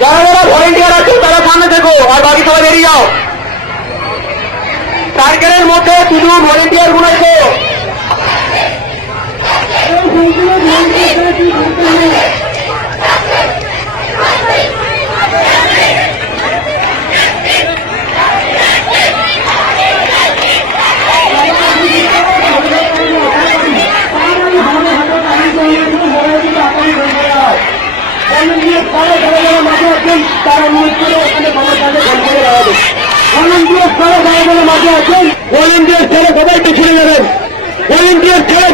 যারা যারা ভলেন্টিয়ার আছে, তারা সামনে থেকো আর বাকি সবাই বেরিয়ে যাও। সার্কেলের মধ্যে শুধু ভলেন্টিয়ারগুলো এসো। ভলেন্টিয়ার ভলেন্টিয়ার ছাড়া যারা মাঠে আছেন ভলেন্টিয়ার ছাড়া সবাই পেছনে যাবেন। ভলেন্টিয়ার ছাড়া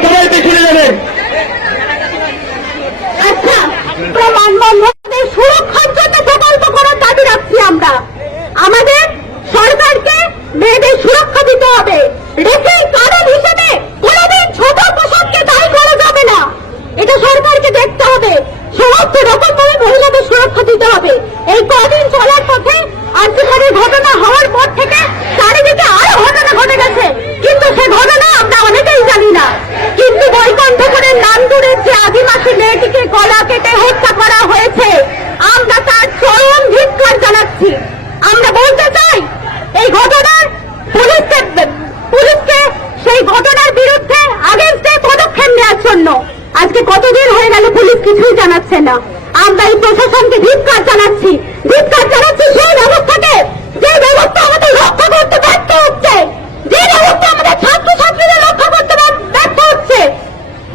জানাচ্ছে না। আমরা এই প্রশাসনকে ধিক্কার জানাচ্ছি। ধিক্কার জানাচ্ছি সেই ব্যবস্থাকে যে ব্যবস্থা আমাদের রক্ষা করতে ব্যর্থ হচ্ছে। যে ব্যবস্থা আমাদের ছাত্রছাত্রীদের রক্ষা করতে ব্যর্থ- হচ্ছে।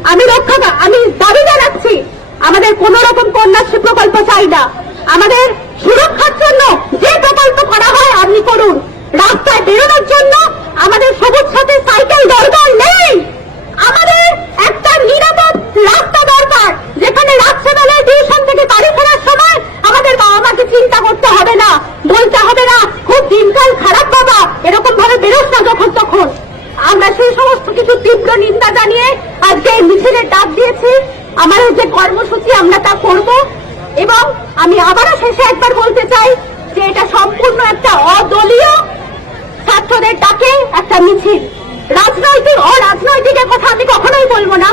আমি রক্ষা আমি দাবি জানাচ্ছি, আমাদের কোন রকম কন্যাশ্রী প্রকল্প চাই না। আমাদের সুরক্ষার জন্য যে প্রকল্প করা হয়, আপনি করুন। রাস্তায় বেরোনোর এরকম ভাবে বেরোস না যখন তখন। আমরা সেই সমস্ত কিছু তীব্র নিন্দা জানিয়ে আজকে এই মিছিলের ডাক দিয়েছি। আমাদের যে কর্মসূচি, আমরা তা করব। এবং আমি আবারও শেষে একবার বলতে চাই যে এটা সম্পূর্ণ একটা অদলীয় ছাত্রদের ডাকে একটা মিছিল। রাজনৈতিক, অরাজনৈতিকের কথা আমি কখনোই বলব না।